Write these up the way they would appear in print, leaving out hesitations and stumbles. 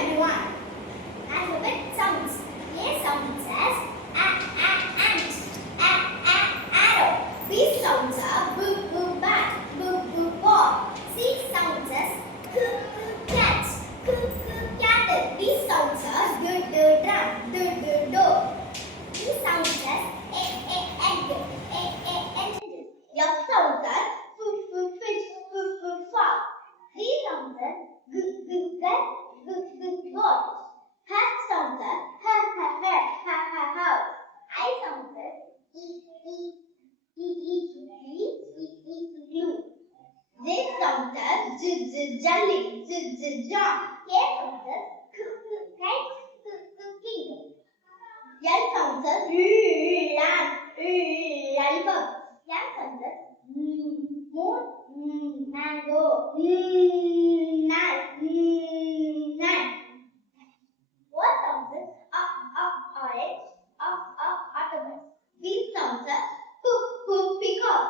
everyone. Alphabet sounds. A sound says ant. Arrow. B sounds are bat. Ball. C sounds as cat. Cattle. D sounds are drum. Door. E sounds as egg. Engine. F sounds as fish. Frog. G sounds as goat. H sounds as house. I sounds as glue. J sounds as jelly. John. K sounds as kite. King. L sounds as lollipop. M sounds as moon. Mango. Knife. What sounds as orange? Octopus. B sounds as peacock.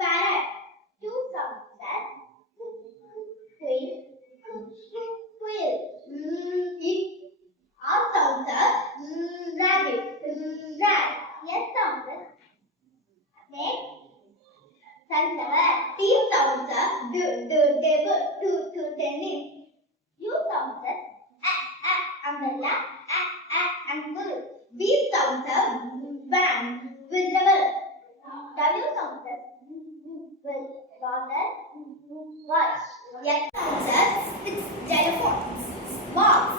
Parrot. Q sounds as quail. R sounds as rabbit. Rat. S sounds as snake. Sunflower. T sounds as table. Tennis. U sounds as umbrella. Uncle. V sounds as van. Vegetable. W sounds as water. Watch. X sounds as telephone. Box.